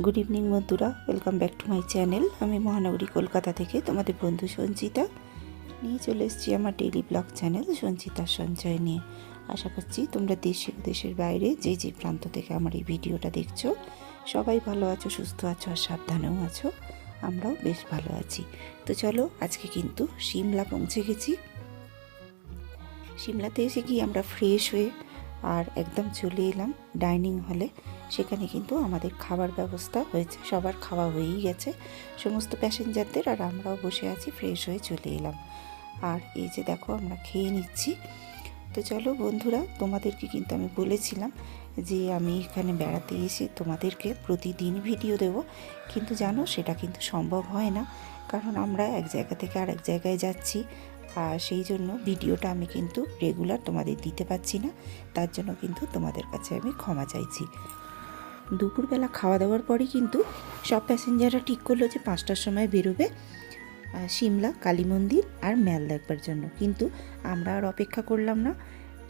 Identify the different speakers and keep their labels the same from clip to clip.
Speaker 1: Good evening বন্ধুরা। Welcome back to my channel আমি মহানগরী কলকাতা থেকে তোমাদের বন্ধু সঞ্চিতা। নিয়ে চলে এসেছি আমার ডেইলি ব্লগ চ্যানেল সঞ্চিতার সঞ্চয় নিয়ে। আশা করছি তোমরা দেশে দেশের বাইরে যে যে প্রান্ত থেকে আমার এই ভিডিওটা দেখছ, সবাই ভালো আছো, সুস্থ আছো আর সাবধানেও আছো। আমরাও বেশ ভালো আছি। তো চলো, আজকে কিন্তু সিমলা পৌঁছে গেছি। সিমলাতে এসে কি আমরা ফ্রেশ হয়ে আর একদম চলে এলাম ডাইনিং হলে সেখানে কিন্তু আমাদের খাবার ব্যবস্থা হয়েছে, সবার খাওয়া হয়েই গেছে। সমস্ত প্যাসেঞ্জারদের আর আমরাও বসে আছি ফ্রেশ হয়ে চলে এলাম। আর এই যে দেখো, আমরা খেয়ে নিচ্ছি। তো চলো বন্ধুরা, তোমাদেরকে কিন্তু আমি বলেছিলাম যে আমি এখানে বেড়াতে এসে তোমাদেরকে প্রতিদিন ভিডিও দেব। কিন্তু জানো, সেটা কিন্তু সম্ভব হয় না। কারণ আমরা এক জায়গা থেকে আরেক জায়গায় যাচ্ছি। আর সেই জন্য ভিডিওটা আমি কিন্তু রেগুলার তোমাদের দিতে পারছি না। তার জন্য কিন্তু তোমাদের কাছে আমি ক্ষমা চাইছি। দুপুরবেলা খাওয়া দাওয়ার পরই কিন্তু সব প্যাসেঞ্জাররা ঠিক করল যে পাঁচটার সময় বেরোবে সিমলা কালী মন্দির আর মেল দেখবার জন্য। কিন্তু আমরা আর অপেক্ষা করলাম না।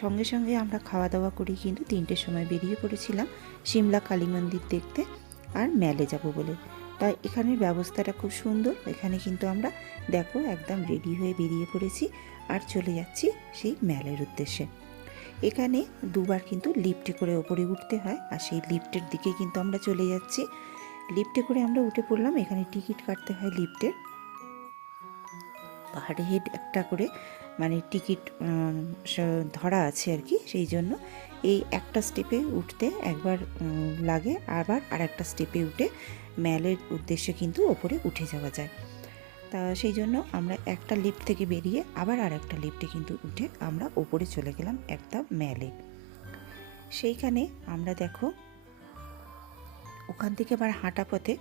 Speaker 1: সঙ্গে সঙ্গে আমরা খাওয়া দাওয়া করেই কিন্তু তিনটের সময় বেরিয়ে পড়েছিলাম সিমলা কালী মন্দির দেখতে আর মেলে যাব বলে। তাই এখানের ব্যবস্থাটা খুব সুন্দর। এখানে কিন্তু আমরা দেখো একদম রেডি হয়ে বেরিয়ে পড়েছি আর চলে যাচ্ছি সেই মেলের উদ্দেশ্যে। এখানে দুবার কিন্তু লিফটে করে ওপরে উঠতে হয়, আর সেই লিফটের দিকে কিন্তু আমরা চলে যাচ্ছি। লিফটে করে আমরা উঠে পড়লাম, এখানে টিকিট কাটতে হয় লিফটের পাহাড়ে হেড একটা করে মানে টিকিট ধরা আছে আর কি, সেই জন্য। এই একটা স্টেপে উঠতে একবার লাগে, আবার আর একটা স্টেপে উঠে ম্যালের উদ্দেশ্যে কিন্তু ওপরে উঠে যাওয়া যায়। তা সেই জন্য আমরা একটা লিফট থেকে বেরিয়ে আবার আর একটা লিফটে কিন্তু উঠে আমরা ওপরে চলে গেলাম একটা ম্যালে সেইখানে আমরা দেখো, ওখান থেকে আবার হাঁটা পথে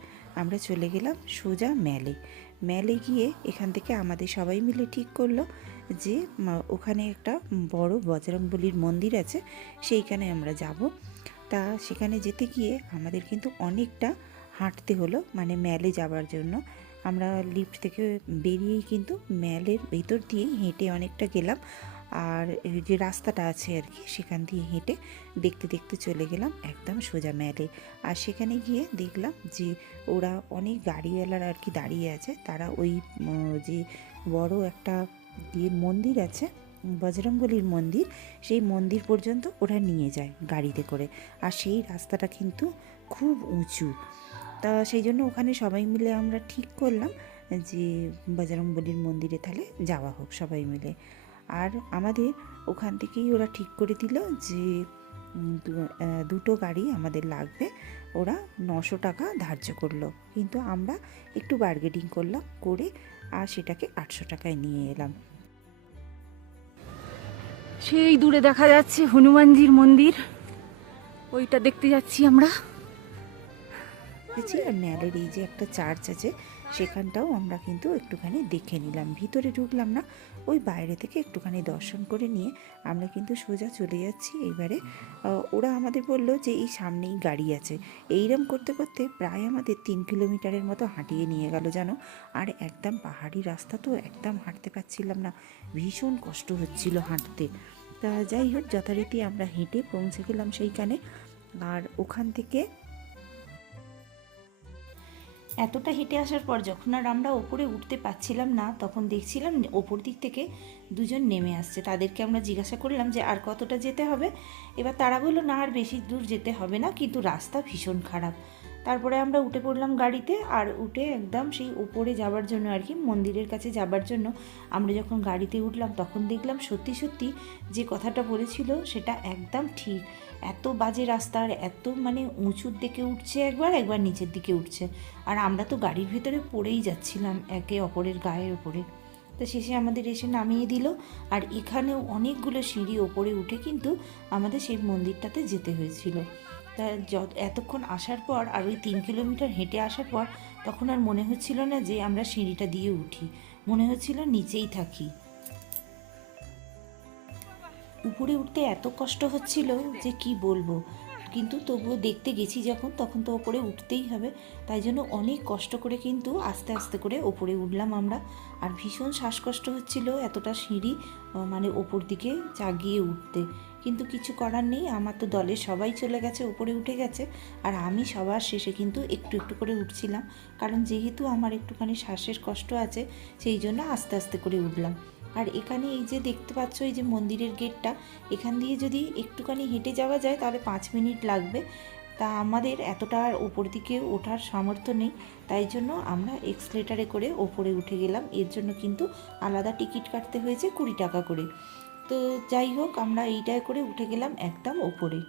Speaker 1: আমরা চলে গেলাম সোজা ম্যালে ম্যালে গিয়ে এখান থেকে আমাদের সবাই মিলে ঠিক করল যে ওখানে একটা বড় বজরংবলির মন্দির আছে, সেইখানে আমরা যাব। তা সেখানে যেতে গিয়ে আমাদের কিন্তু অনেকটা হাঁটতে হলো মানে ম্যালে যাবার জন্য। আমরা লিফট থেকে বেরিয়েই কিন্তু ম্যালের ভেতর দিয়েই হেঁটে অনেকটা গেলাম। আর যে রাস্তাটা আছে আর কি, সেখান দিয়ে হেঁটে দেখতে দেখতে চলে গেলাম একদম সোজা ম্যালে। আর সেখানে গিয়ে দেখলাম যে ওরা অনেক গাড়িওয়ালারা আর কি দাঁড়িয়ে আছে। তারা ওই যে বড় একটা ইয়ে মন্দির আছে, বজরংবলির মন্দির, সেই মন্দির পর্যন্ত ওরা নিয়ে যায় গাড়িতে করে। আর সেই রাস্তাটা কিন্তু খুব উঁচু। তা সেই জন্য ওখানে সবাই মিলে আমরা ঠিক করলাম যে বজরংবলির মন্দিরে তাহলে যাওয়া হোক সবাই মিলে। আর আমাদের ওখান থেকেই ওরা ঠিক করে দিল যে দুটো গাড়ি আমাদের লাগবে। ওরা নশো টাকা ধার্য করল। কিন্তু আমরা একটু বার্গেনিং করলাম, করে আর সেটাকে আটশো টাকায় নিয়ে এলাম।
Speaker 2: সেই দূরে দেখা যাচ্ছে হনুমানজির মন্দির। ওইটা দেখতে যাচ্ছি আমরা।
Speaker 1: দেখেছি আর ম্যালের এই যে একটা চার্চ আছে, সেখানটাও আমরা কিন্তু একটুখানি দেখে নিলাম। ভিতরে ঢুকলাম না, ওই বাইরে থেকে একটুখানি দর্শন করে নিয়ে আমরা কিন্তু সোজা চলে যাচ্ছি। এইবারে ওরা আমাদের বলল যে এই সামনেই গাড়ি আছে। এইরম করতে করতে প্রায় আমাদের তিন কিলোমিটারের মতো হাঁটিয়ে নিয়ে গেল, জানো? আর একদম পাহাড়ি রাস্তা তো একদম হাঁটতে পারছিলাম না। ভীষণ কষ্ট হচ্ছিল হাঁটতে। তা যাই হোক, যথারীতি আমরা হেঁটে পৌঁছে গেলাম সেইখানে। আর ওখান থেকে এতটা হেঁটে আসার পর যখন আর আমরা ওপরে উঠতে পারছিলাম না, তখন দেখছিলাম ওপর দিক থেকে দুজন নেমে আসছে। তাদেরকে আমরা জিজ্ঞাসা করলাম যে, আর কতটা যেতে হবে? এবার তারা বলল, না, আর বেশি দূর যেতে হবে না, কিন্তু রাস্তা ভীষণ খারাপ। তারপরে আমরা উঠে পড়লাম গাড়িতে, আর উঠে একদম সেই উপরে যাবার জন্য আর কি, মন্দিরের কাছে যাবার জন্য আমরা যখন গাড়িতে উঠলাম, তখন দেখলাম সত্যি সত্যি যে কথাটা বলেছিল, সেটা একদম ঠিক। এত বাজে রাস্তা আর এত মানে উঁচুর দিকে উঠছে একবার একবার নিচের দিকে উঠছে। আর আমরা তো গাড়ির ভিতরে পড়েই যাচ্ছিলাম একে অপরের গায়ের ওপরে। তো শেষে আমাদের এসে নামিয়ে দিল। আর এখানেও অনেকগুলো সিঁড়ি ওপরে উঠে কিন্তু আমাদের সেই মন্দিরটাতে যেতে হয়েছিল। তা এতক্ষণ আসার পর আর ওই তিন কিলোমিটার হেঁটে আসার পর তখন আর মনে হচ্ছিল না যে আমরা সিঁড়িটা দিয়ে উঠি। মনে হচ্ছিল নিচেই থাকি। উপরে উঠতে এত কষ্ট হচ্ছিল যে কি বলব? কিন্তু তবুও দেখতে গেছি যখন, তখন তো ওপরে উঠতেই হবে। তাই জন্য অনেক কষ্ট করে কিন্তু আস্তে আস্তে করে ওপরে উঠলাম আমরা। আর ভীষণ শ্বাসকষ্ট হচ্ছিল এতটা সিঁড়ি মানে ওপর দিকে চাগিয়ে উঠতে। কিন্তু কিছু করার নেই, আমার তো দলের সবাই চলে গেছে উপরে উঠে গেছে। আর আমি সবার শেষে কিন্তু একটু একটু করে উঠছিলাম। কারণ যেহেতু আমার একটুখানি শ্বাসের কষ্ট আছে, সেই জন্য আস্তে আস্তে করে উঠলাম। আর এখানে এই যে দেখতে পাচ্ছ, এই যে মন্দিরের গেটটা, এখান দিয়ে যদি একটুখানি হেঁটে যাওয়া যায়, তাহলে পাঁচ মিনিট লাগবে। তা আমাদের এতটা আর ওপর দিকে ওঠার সামর্থ্য নেই, তাই জন্য আমরা এক্সলেটারে করে ওপরে উঠে গেলাম। এর জন্য কিন্তু আলাদা টিকিট কাটতে হয়েছে কুড়ি টাকা করে। তো যাই হোক, আমরা এইটায় করে উঠে গেলাম একদম ওপরে।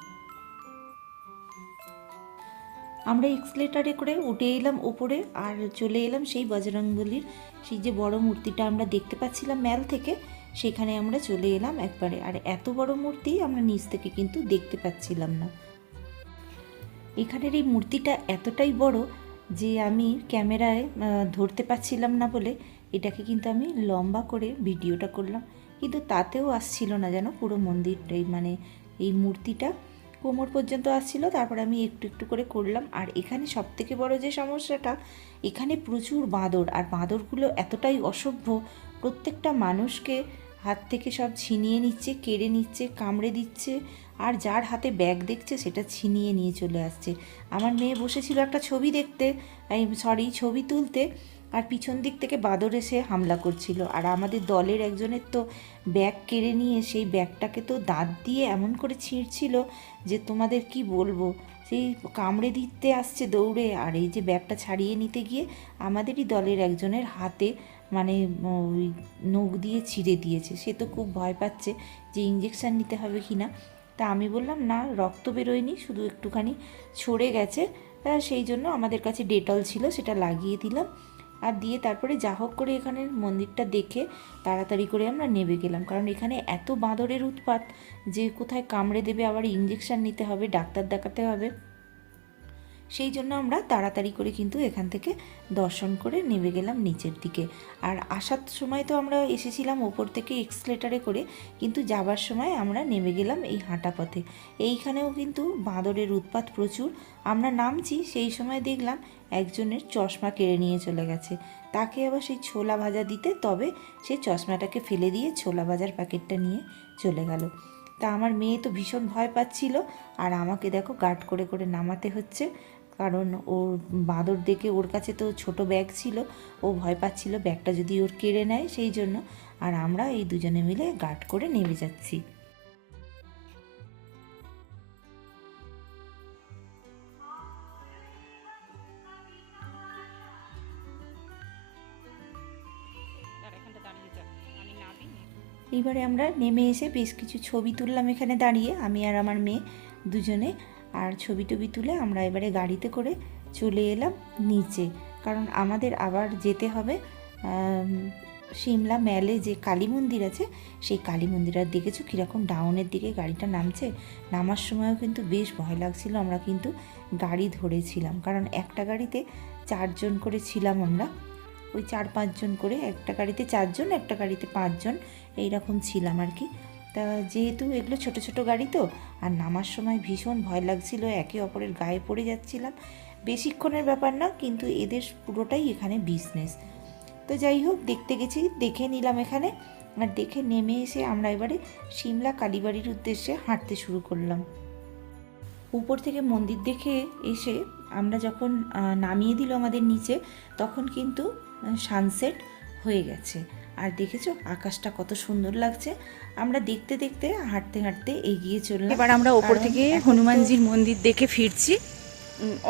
Speaker 1: আমরা এক্সলেটারে করে উঠে এলাম ওপরে আর চলে এলাম সেই বজরংবলির। সেই যে বড় মূর্তিটা আমরা দেখতে পাচ্ছিলাম ম্যাল থেকে, সেখানে আমরা চলে এলাম একবারে। আর এত বড় মূর্তি আমরা নিচ থেকে কিন্তু দেখতে পাচ্ছিলাম না। এখানের এই মূর্তিটা এতটাই বড় যে আমি ক্যামেরায় ধরতে পারছিলাম না বলে এটাকে কিন্তু আমি লম্বা করে ভিডিওটা করলাম। কিন্তু তাতেও আসছিল না যেন পুরো মন্দির এই মানে এই মূর্তিটা। কোমর পর্যন্ত আসছিল, তারপর আমি একটু একটু করে করলাম। আর এখানে সব থেকে বড় যে সমস্যাটা, এখানে প্রচুর বাঁদর, আর বাঁদরগুলো এতটাই অসভ্য, প্রত্যেকটা মানুষকে হাত থেকে সব ছিনিয়ে নিচ্ছে, কেড়ে নিচ্ছে, কামড়ে দিচ্ছে, আর যার হাতে ব্যাগ দেখছে সেটা ছিনিয়ে নিয়ে চলে আসছে। আমার মেয়ে বসেছিল একটা ছবি দেখতে সরি ছবি তুলতে আর পিছন দিক থেকে বাদর এসে হামলা করছিল। আর আমাদের দলের একজনের তো ব্যাগ কেড়ে নিয়ে সেই ব্যাগটাকে তো দাঁত দিয়ে এমন করে ছিঁড়ছিল যে তোমাদের কি বলব? সেই কামড়ে দিতে আসছে দৌড়ে। আর এই যে ব্যাগটা ছাড়িয়ে নিতে গিয়ে আমাদেরই দলের একজনের হাতে মানে ওই নখ দিয়ে ছিঁড়ে দিয়েছে। সে তো খুব ভয় পাচ্ছে যে ইঞ্জেকশান নিতে হবে কি না। তা আমি বললাম, না, রক্ত বেরোয়নি, শুধু একটুখানি ছড়ে গেছে। সেই জন্য আমাদের কাছে ডেটল ছিল, সেটা লাগিয়ে দিলাম। আর দিয়ে তারপরে যা হোক করে এখানের মন্দিরটা দেখে তাড়াতাড়ি করে আমরা নেবে গেলাম। কারণ এখানে এত বাঁদরের উৎপাত যে কোথায় কামড়ে দেবে, আবার ইঞ্জেকশান নিতে হবে, ডাক্তার দেখাতে হবে। সেই জন্য আমরা তাড়াতাড়ি করে কিন্তু এখান থেকে দর্শন করে নেমে গেলাম নিচের দিকে। আর আসার সময় তো আমরা এসেছিলাম ওপর থেকে এক্সলেটারে করে, কিন্তু যাবার সময় আমরা নেমে গেলাম এই হাঁটা পথে। এইখানেও কিন্তু বাঁদরের উৎপাত প্রচুর। আমরা নামছি, সেই সময় দেখলাম একজনের চশমা কেড়ে নিয়ে চলে গেছে। তাকে আবার সেই ছোলা ভাজা দিতে, তবে সে চশমাটাকে ফেলে দিয়ে ছোলা ভাজার প্যাকেটটা নিয়ে চলে গেল। তা আমার মেয়ে তো ভীষণ ভয় পাচ্ছিল। আর আমাকে দেখো গার্ড করে করে নামাতে হচ্ছে। কারণ ওর বাঁদর দেখে ওর কাছে তো ছোট ব্যাগ ছিল, ও ভয় পাচ্ছিল ব্যাগটা যদি ওর কেড়ে নেয় সেই জন্য। আর আমরা এই দুজনে মিলে গার্ড করে নেমে যাচ্ছি। এইবারে আমরা নেমে এসে বেশ কিছু ছবি তুললাম এখানে দাঁড়িয়ে, আমি আর আমার মেয়ে দুজনে। আর ছবি টবি তুলে আমরা এবারে গাড়িতে করে চলে এলাম নিচে। কারণ আমাদের আবার যেতে হবে সিমলা ম্যালে যে কালী মন্দির আছে, সেই কালী মন্দির আর দেখেছ কীরকম ডাউনের দিকে গাড়িটা নামছে, নামার সময়ও কিন্তু বেশ ভয় লাগছিল। আমরা কিন্তু গাড়ি ধরেছিলাম, কারণ একটা গাড়িতে চারজন করে ছিলাম আমরা। ওই চার পাঁচজন করে একটা গাড়িতে চারজন, একটা গাড়িতে পাঁচজন, এইরকম ছিলাম আর কি। তা যেহেতু এগুলো ছোট ছোট গাড়ি তো, আর নামার সময় ভীষণ ভয় লাগছিল, একে অপরের গায়ে পড়ে যাচ্ছিলাম। বেশিক্ষণের ব্যাপার না, কিন্তু এদের পুরোটাই এখানে বিজনেস তো যাই হোক, দেখতে গেছি, দেখে নিলাম এখানে। আর দেখে নেমে এসে আমরা এবারে সিমলা কালীবাড়ির উদ্দেশ্যে হাঁটতে শুরু করলাম। উপর থেকে মন্দির দেখে এসে আমরা যখন নামিয়ে দিল আমাদের নিচে, তখন কিন্তু সানসেট হয়ে গেছে। আর দেখেছ আকাশটা কত সুন্দর লাগছে। আমরা দেখতে দেখতে হাঁটতে হাঁটতে এগিয়ে চললাম।
Speaker 2: এবার আমরা ওপর থেকে হনুমানজির মন্দির দেখে ফিরছি।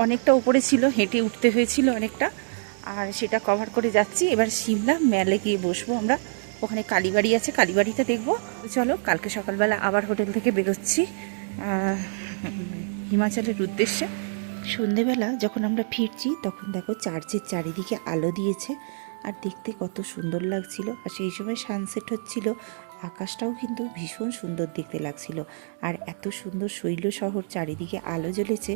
Speaker 2: অনেকটা উপরে ছিল হেঁটে উঠতে হয়েছিল অনেকটা। আর সেটা কভার করে যাচ্ছি। এবার সিমলা মেলে গিয়ে বসবো আমরা। ওখানে কালীবাড়ি আছে কালীবাড়িটা দেখব। চলো কালকে সকালবেলা আবার হোটেল থেকে বেরোচ্ছি। হিমাচলের উদ্দেশ্যে।
Speaker 1: সন্ধেবেলা যখন আমরা ফিরছি তখন দেখো চার্চের চারিদিকে আলো দিয়েছে। আর দেখতে কত সুন্দর লাগছিল। আর সেই সময় সানসেট হচ্ছিল, আকাশটাও কিন্তু ভীষণ সুন্দর দেখতে লাগছিল। আর এত সুন্দর শৈল শহর চারিদিকে আলো জ্বলেছে,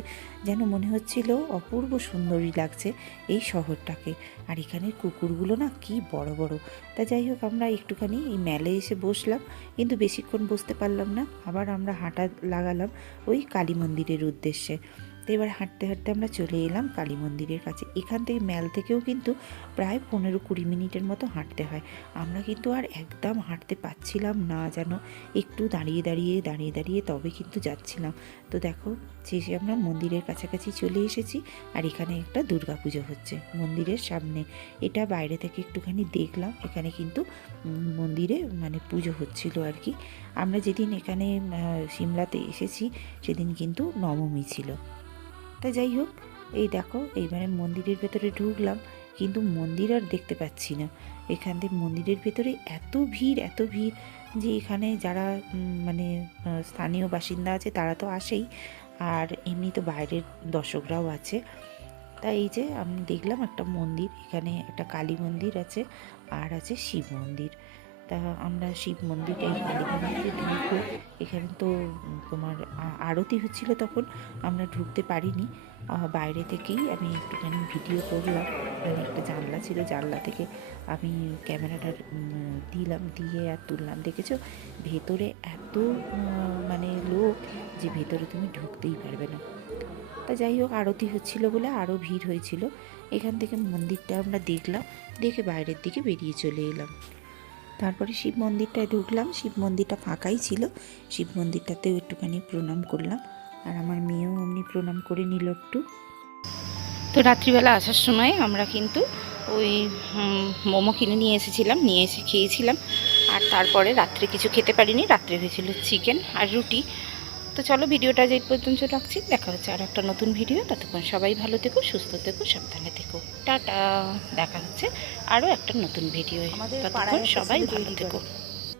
Speaker 1: যেন মনে হচ্ছিল অপূর্ব সুন্দরই লাগছে এই শহরটাকে। আর এখানের কুকুরগুলো না কি বড় বড়। তা যাই হোক, আমরা একটুখানি এই মেলে এসে বসলাম, কিন্তু বেশিক্ষণ বসতে পারলাম না। আবার আমরা হাঁটা লাগালাম ওই কালী মন্দিরের উদ্দেশ্যে। তো এবার হাঁটতে হাঁটতে আমরা চলে এলাম কালী মন্দিরের কাছে। এখান থেকে ম্যাল থেকেও কিন্তু প্রায় পনেরো কুড়ি মিনিটের মতো হাঁটতে হয়। আমরা কিন্তু আর একদম হাঁটতে পাচ্ছিলাম না যেন একটু দাঁড়িয়ে দাঁড়িয়ে দাঁড়িয়ে দাঁড়িয়ে তবে কিন্তু যাচ্ছিলাম। তো দেখো, শেষে আমরা মন্দিরের কাছাকাছি চলে এসেছি আর এখানে একটা দুর্গাপুজো হচ্ছে মন্দিরের সামনে। এটা বাইরে থেকে একটুখানি দেখলাম, এখানে কিন্তু মন্দিরে মানে পুজো হচ্ছিল আর কি। আমরা যেদিন এখানে সিমলাতে এসেছি, সেদিন কিন্তু নবমী ছিল। তা যাই হোক, এই দেখো, এইবারে মন্দিরের ভেতরে ঢুকলাম, কিন্তু মন্দির আর দেখতে পাচ্ছি না। এখান থেকে মন্দিরের ভেতরে এত ভিড় এত ভিড় যে এখানে যারা মানে স্থানীয় বাসিন্দা আছে তারা তো আসেই, আর এমনি তো বাইরের দর্শকরাও আছে। তাই এই যে আমি দেখলাম একটা মন্দির, এখানে একটা কালী মন্দির আছে, আর আছে শিব মন্দির। তা আমরা শিব মন্দির এই মন্দিরে ঢুকবো। এখানে তো তোমার আরতি হচ্ছিল তখন, আমরা ঢুকতে পারিনি। বাইরে থেকেই আমি একটুখানি ভিডিও করলাম। মানে একটা জানলা ছিল, জানলা থেকে আমি ক্যামেরাটা দিলাম, দিয়ে আর তুললাম। দেখেছ? ভেতরে এত মানে লোক যে ভেতরে তুমি ঢুকতেই পারবে না। তা যাই হোক, আরতি হচ্ছিল বলে আরও ভিড় হয়েছিল। এখান থেকে মন্দিরটা আমরা দেখলাম, দেখে বাইরের দিকে বেরিয়ে চলে এলাম। তারপরে শিব মন্দিরটায় ঢুকলাম। শিব মন্দিরটা ফাঁকাই ছিল। শিব মন্দিরটাতেও একটুখানি প্রণাম করলাম। আর আমার মেয়েও অমনি প্রণাম করে নিল একটু।
Speaker 2: তো রাত্রিবেলা আসার সময় আমরা কিন্তু ওই মোমো কিনে নিয়ে এসেছিলাম। নিয়ে এসে খেয়েছিলাম। আর তারপরে রাত্রে কিছু খেতে পারিনি। রাত্রে হয়েছিল চিকেন আর রুটি। তো চলো ভিডিওটা যে পর্যন্ত রাখছি। দেখা হচ্ছে আর একটা নতুন ভিডিও। ততক্ষণ সবাই ভালো থেকো সুস্থ থেকো সাবধানে থেকো। টাটা। দেখা হচ্ছে আরও একটা নতুন ভিডিও। ততক্ষণ সবাই ভালো থেকো।